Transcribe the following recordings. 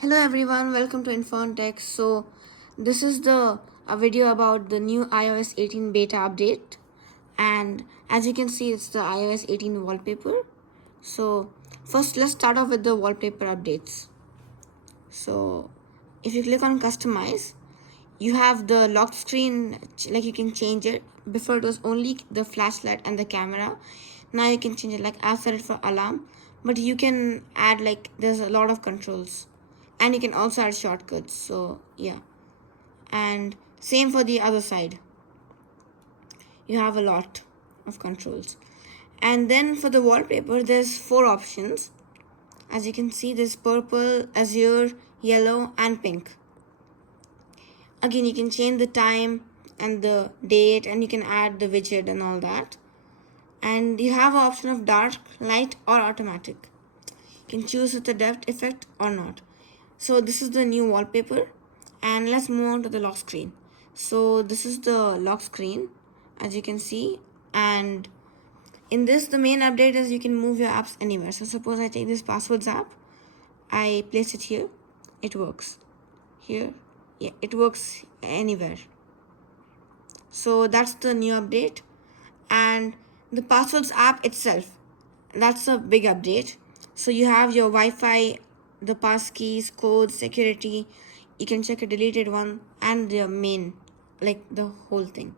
Hello everyone, welcome to Tech. So this is the a video about the new iOS 18 beta update, and as you can see it's the iOS 18 wallpaper. So first let's start off with the wallpaper updates. So if you click on customize, you have the lock screen, like you can change it. Before it was only the flashlight and the camera. Now you can change it, like I've set it for alarm, but you can add, like, there's a lot of controls, and you can also add shortcuts. So yeah, and same for the other side, you have a lot of controls. And then for the wallpaper there's 4 options. As you can see, there's purple, azure, yellow and pink. Again, you can change the time and the date, and you can add the widget and all that. And you have an option of dark, light or automatic. You can choose with the depth effect or not. So this is the new wallpaper, and let's move on to the lock screen. So this is the lock screen, as you can see. And in this, the main update is you can move your apps anywhere. So suppose I take this passwords app, I place it here, it works here. Yeah, it works anywhere. So that's the new update. And the passwords app itself, that's a big update. So you have your Wi-Fi, the passkeys, codes, security. You can check a deleted one, and the main, like the whole thing.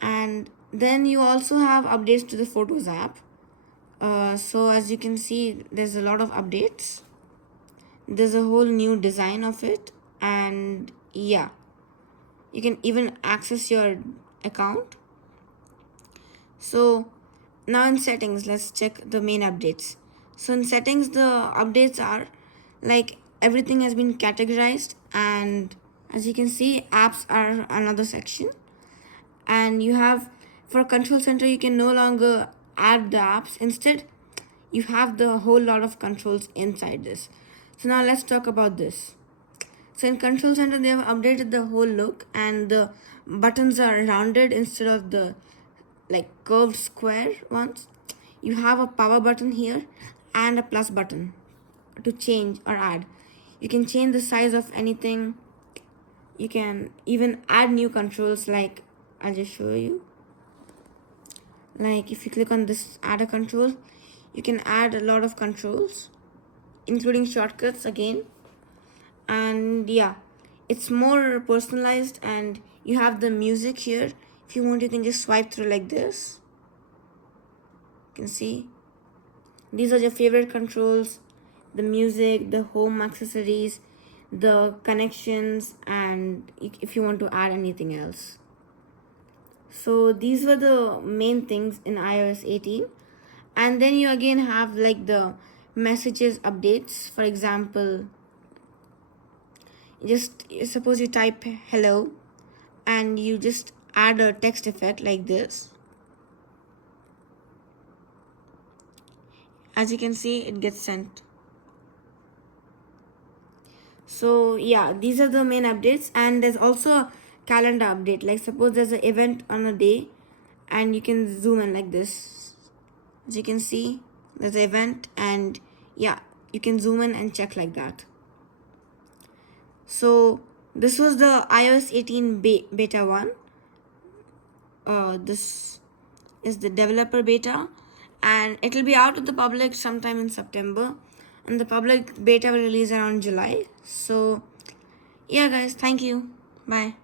And then you also have updates to the photos app. So as you can see, there's a lot of updates. There's a whole new design of it, and yeah, you can even access your account. So now in settings, let's check the main updates. So in settings, the updates are, like, everything has been categorized, and as you can see, apps are another section. And you have, for control center, you can no longer add the apps. Instead, you have the whole lot of controls inside this. So now let's talk about this. So in control center, they have updated the whole look, and the buttons are rounded instead of the, like, curved square ones. You have a power button here and a plus button to change or add. You can change the size of anything. You can even add new controls, like I'll just show you. Like if you click on this add a control, you can add a lot of controls, including shortcuts again. And yeah, it's more personalized, and you have the music here. If you want, you can just swipe through like this. You can see these are your favorite controls, the music, the home accessories, the connections, and if you want to add anything else. So these were the main things in iOS 18. And then you again have, like, the messages updates. For example, just suppose you type hello, and you just add a text effect like this. As you can see, it gets sent. So yeah, these are the main updates. And there's also a calendar update. Like suppose there's an event on a day, and you can zoom in like this. As you can see, there's an event, and yeah, you can zoom in and check like that. So this was the iOS 18 beta 1. This is the developer beta, and it will be out to the public sometime in September, and the public beta will release around July. So yeah guys, thank you, bye.